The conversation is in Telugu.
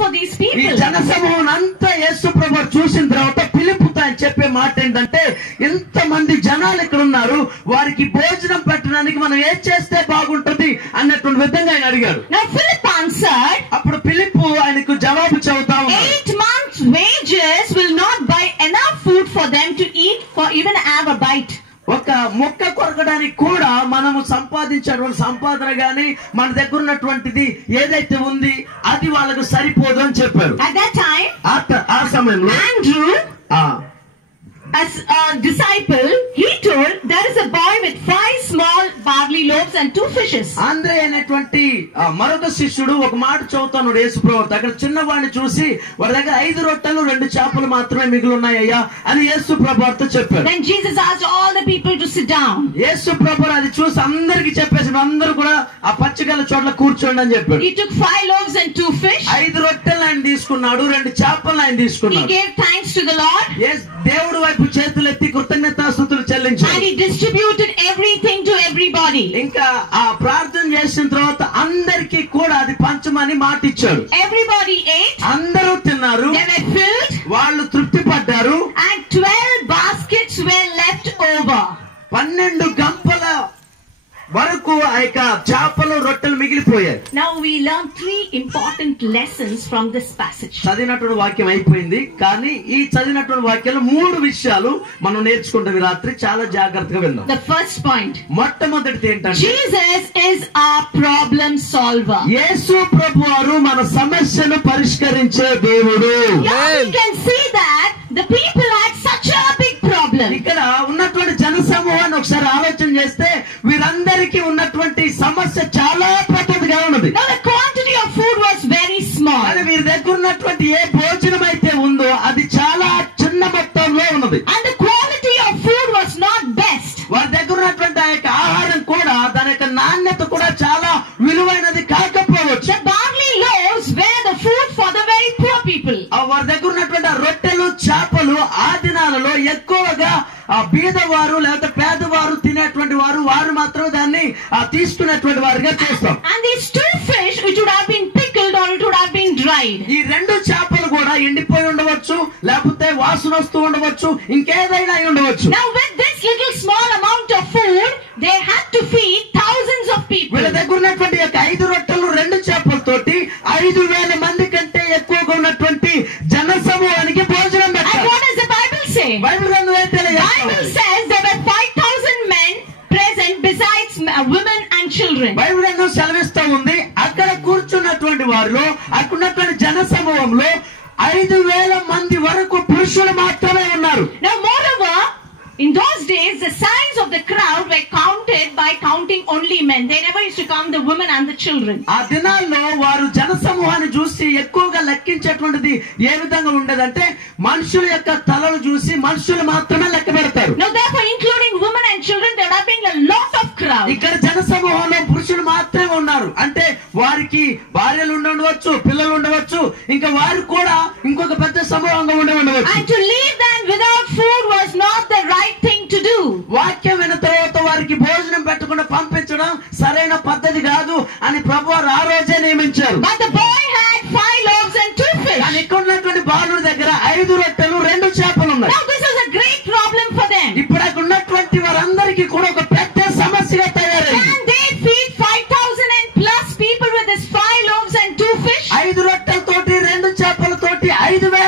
for these people. ఈ జనసమూహం అంతా యేసు ప్రభువు చూసిన తర్వాత ఫిలిప్పుతో ఆయన చెప్పే మాట ఏంటంటే, ఇంతమంది జనాలు ఇక్కడ ఉన్నారు, వారికి భోజనం పెట్టడానికి మనం ఏం చేస్తే బాగుంటుంది అన్నటువంటి విధంగా ఆయన అడిగాడు. Now Philip answered, అప్పుడు ఫిలిప్పు ఆయనకు జవాబు చెబుతా ఉన్నాడు, 8 months wages will not buy enough food for them to eat for even have a bite. ఒక మొక్క కొరకడానికి కూడా మనము సంపాదించేటువంటి సంపాదన గాని మన దగ్గర ఉన్నటువంటిది ఏదైతే ఉంది అది వాళ్ళకు సరిపోదు అని చెప్పారు. At that time, ఆ సమయంలో Andrew, as a disciple, he told, there is a boy with 5 small barley loaves and 2 fishes. ఆంద్రే అనేటువంటి మరొక శిష్యుడు ఒక మాట చదువుతాడు యేసు ప్రభువుతో. అక్కడ చిన్నవాడిని చూసి వారి దగ్గర 5 రొట్టెలు 2 చేపలు మాత్రమే మిగిలి ఉన్నాయ్యా అని యేసు ప్రభువుతో చెప్పారు. Then Jesus asked all the people to sit down. యేసు ప్రభువు అది చూసి అందరికి చెప్పేసి అందరూ కూడా ఆ పచ్చికల చోట్ల కూర్చోండి అని చెప్పాడు. He took 5 loaves and 2 fish. 5 రొట్టెలు ఆయన తీసుకున్నాడు, 2 చేపలు ఆయన He తీసుకున్నాడు. gave thanks to the Lord. దేవుడు వైపు చేతులు ఎత్తి కృతజ్ఞతాస్తుతులు చెల్లించాడు. And he distributed everything to everybody. ఇంకా ఆ ప్రార్థన చేసిన తర్వాత అందరికి కూడా అది పంచమని మాట ఇచ్చాడు. Everybody ate. అందరూ తిన్నారు, They were filled. వాళ్ళు తృప్తి పడ్డారు. And 12 baskets were left over. 12 గంపల వరకు ఆ యొక్క చేపలు రొట్టెలు మిగిలిపోయాయి. Now we learn 3 important lessons from this passage. చదివినటువంటి వాక్యం అయిపోయింది, కానీ ఈ చదివినటువంటి వాక్యాలు 3 విషయాలు మనం నేర్చుకుంటాం ఈ రాత్రి. చాలా జాగ్రత్తగా విందాం. The first point, మొట్టమొదటిది ఏంటంటే, Jesus is our problem solver. యేసు ప్రభువారు మన సమస్యను పరిష్కరించే దేవుడు. Yeah, we can see that the people had such a big problem. ఇక్కడ ఉన్నటువంటి జన సమూహాన్ని ఒకసారి ఆలోచన చేస్తే వీరందరికీ ఉన్నటువంటి సమస్య చాలా పెద్దదిగా ఉన్నది. Now the quantity of food was very small. కానీ వీరి దగ్గర ఉన్నటువంటి ఏ భోజనం అయితే ఉందో అది చాలా చిన్న మొత్తంలో ఉన్నది. And the quality of food was not best. వారి దగ్గర ఉన్నటువంటి ఆ యొక్క ఆహారం కూడా దాని యొక్క నాణ్యత కూడా చాలా విలువైనది కాకపోవచ్చు. The barley loaves were the food for the very poor people. వారి దగ్గర ఉన్నటువంటి ఆ రొట్టెలు చేపలు ఆ దినాలలో ఎక్కువగా ఆ బీదవారు లేదా పేదవారు తినేటువంటి వారు మాత్రం దాన్ని తీసుకునేటువంటి వారుగా చూస్తాం. And these 2 fish which would have been pickled or it would have been dried. ఈ 2 చేపలు కూడా ఎండిపోయి ఉండవచ్చు, లేకపోతే వాసన వస్తూ ఉండవచ్చు, ఇంకేదైనా అయి ఉండవచ్చు. Now with this little small amount of food, they had to feed thousands of people. వీళ్ళ దగ్గర ఉన్నటువంటి 5 రొట్టెలు 2 చేపలతోటి 5,000 మంది కంటే ఎక్కువగా ఉన్నటువంటి జన సమూహానికి భోజనం And పెట్టారు. what does the Bible say? Bible గ్రంథం ఏం తెలియజేస్తుంది? Bible says there were 5,000 men present besides women and children. Bible గ్రంథం సెలవిస్తా ఉంది, అక్కడ కూర్చున్నటువంటి వారిలో అక్కడ ఉన్నటువంటి జన సమూహంలో 5,000 మంది వరకు పురుషులు మాత్రమే ఉన్నారు. Now moreover, in those days the size of the crowd were counted by counting only men. They never used to count the women and the children. ఆ దినాల్లో వారు జన సమూహాన్ని చూసి ఎక్కువగా లెక్కించేటువంటిది ఏ విధంగా ఉండేదంటే మనుషుల యొక్క తలలు చూసి మనుషులు మాత్రమే లెక్క పెడతారు. Now therefore including women and children there would have been a lot of crowd. ఇక్కడ జన సమూహంలో పురుషులు మాత్రమే ఉన్నారు. అంటే వారికి భార్యలు ఉండవచ్చు, పిల్లలు ఉండవచ్చు, ఇంకా వారు కూడా ఇంకొక పెద్ద సమూహంగా ఉండవచ్చు. And to leave them without food was not the right thing to do. వాక్యం విన్న తర్వాత వారికి భోజనం పెట్టకుండా పంపించడం సరైన పద్ధతి కాదు అని ప్రభువారు ఆ రోజే నియమించారు. But the boy had 5 loaves and 2 fish. కానీ ఇక్కడ ఉన్నటువంటి బాలుడి దగ్గర 5 రొట్టెలు 2 చేపలు ఉన్నాయి. Now this is a great problem for them. ఇప్పుడు అక్కడ ఉన్నటువంటి వారందరికీ కూడా ఒక పెద్ద సమస్యగా తయారైంది. Can they feed 5,000 and plus people with this 5 loaves and 2 fish? 5 రొట్టెలతోటి 2 చేపలతోటి 5,000